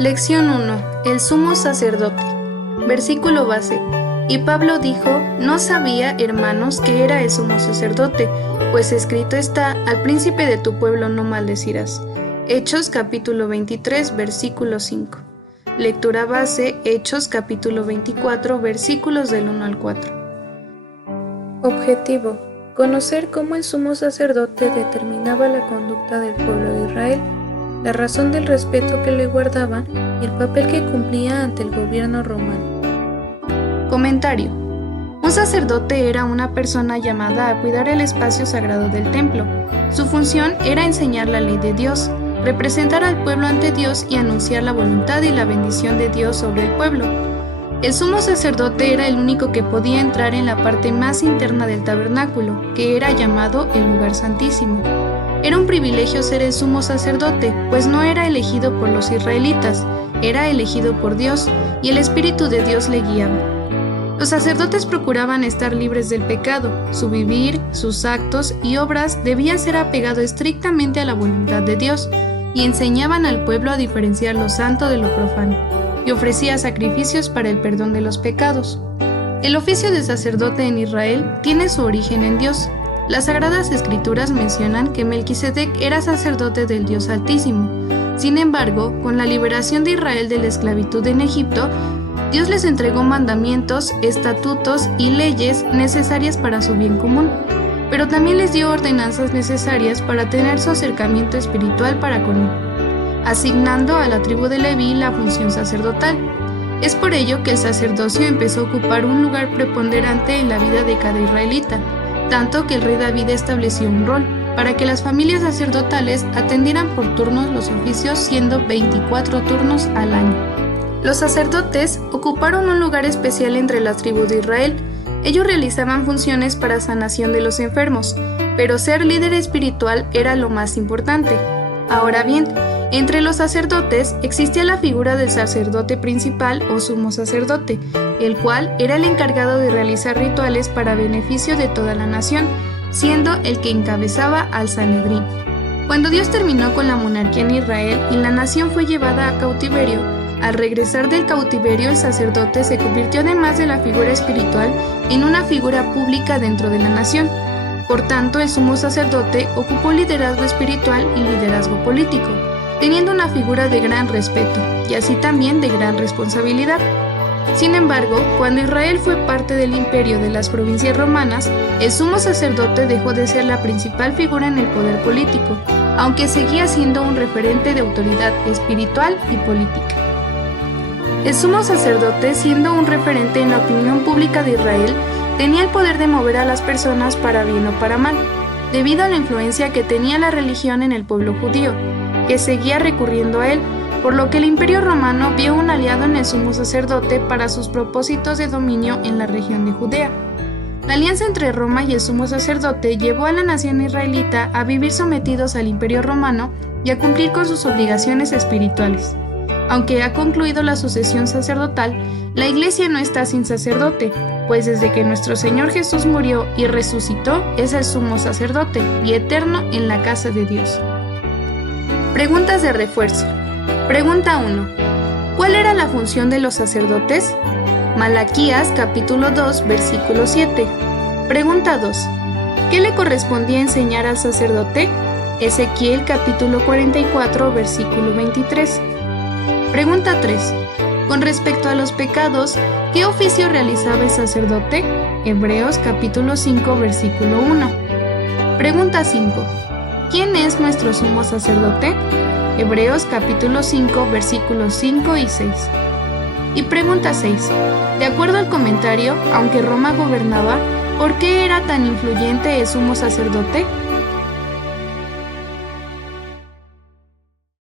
Lección 1. El sumo sacerdote. Versículo base. Y Pablo dijo: No sabía, hermanos, que era el sumo sacerdote, pues escrito está: al príncipe de tu pueblo no maldecirás. Hechos capítulo 23, versículo 5. Lectura base: Hechos capítulo 24, versículos del 1 al 4. Objetivo: conocer cómo el sumo sacerdote determinaba la conducta del pueblo de Israel, la razón del respeto que le guardaban y el papel que cumplía ante el gobierno romano. Comentario: un sacerdote era una persona llamada a cuidar el espacio sagrado del templo. Su función era enseñar la ley de Dios, representar al pueblo ante Dios y anunciar la voluntad y la bendición de Dios sobre el pueblo. El sumo sacerdote era el único que podía entrar en la parte más interna del tabernáculo, que era llamado el lugar santísimo. Era un privilegio ser el sumo sacerdote, pues no era elegido por los israelitas, era elegido por Dios, y el Espíritu de Dios le guiaba. Los sacerdotes procuraban estar libres del pecado. Su vivir, sus actos y obras debían ser apegados estrictamente a la voluntad de Dios, y enseñaban al pueblo a diferenciar lo santo de lo profano, y ofrecía sacrificios para el perdón de los pecados. El oficio de sacerdote en Israel tiene su origen en Dios. Las Sagradas Escrituras mencionan que Melquisedec era sacerdote del Dios Altísimo. Sin embargo, con la liberación de Israel de la esclavitud en Egipto, Dios les entregó mandamientos, estatutos y leyes necesarias para su bien común, pero también les dio ordenanzas necesarias para tener su acercamiento espiritual para con Él, asignando a la tribu de Leví la función sacerdotal. Es por ello que el sacerdocio empezó a ocupar un lugar preponderante en la vida de cada israelita, tanto que el rey David estableció un rol para que las familias sacerdotales atendieran por turnos los oficios, siendo 24 turnos al año. Los sacerdotes ocuparon un lugar especial entre las tribus de Israel. Ellos realizaban funciones para sanación de los enfermos, pero ser líder espiritual era lo más importante. Ahora bien, entre los sacerdotes existía la figura del sacerdote principal o sumo sacerdote, el cual era el encargado de realizar rituales para beneficio de toda la nación, siendo el que encabezaba al Sanedrín. Cuando Dios terminó con la monarquía en Israel y la nación fue llevada a cautiverio, al regresar del cautiverio el sacerdote se convirtió, además de la figura espiritual, en una figura pública dentro de la nación. Por tanto, el sumo sacerdote ocupó liderazgo espiritual y liderazgo político, teniendo una figura de gran respeto y así también de gran responsabilidad. Sin embargo, cuando Israel fue parte del imperio de las provincias romanas, el sumo sacerdote dejó de ser la principal figura en el poder político, aunque seguía siendo un referente de autoridad espiritual y política. El sumo sacerdote, siendo un referente en la opinión pública de Israel, tenía el poder de mover a las personas para bien o para mal, debido a la influencia que tenía la religión en el pueblo judío, que seguía recurriendo a él, por lo que el Imperio Romano vio un aliado en el sumo sacerdote para sus propósitos de dominio en la región de Judea. La alianza entre Roma y el sumo sacerdote llevó a la nación israelita a vivir sometidos al Imperio Romano y a cumplir con sus obligaciones espirituales. Aunque ha concluido la sucesión sacerdotal, la Iglesia no está sin sacerdote, pues desde que nuestro Señor Jesús murió y resucitó, es el sumo sacerdote y eterno en la casa de Dios. Preguntas de refuerzo. Pregunta 1. ¿Cuál era la función de los sacerdotes? Malaquías capítulo 2, versículo 7. Pregunta 2. ¿Qué le correspondía enseñar al sacerdote? Ezequiel capítulo 44, versículo 23. Pregunta 3. Con respecto a los pecados, ¿qué oficio realizaba el sacerdote? Hebreos capítulo 5, versículo 1. Pregunta 5. ¿Quién es nuestro sumo sacerdote? Hebreos capítulo 5, versículos 5 y 6. Y pregunta 6. De acuerdo al comentario, aunque Roma gobernaba, ¿por qué era tan influyente el sumo sacerdote?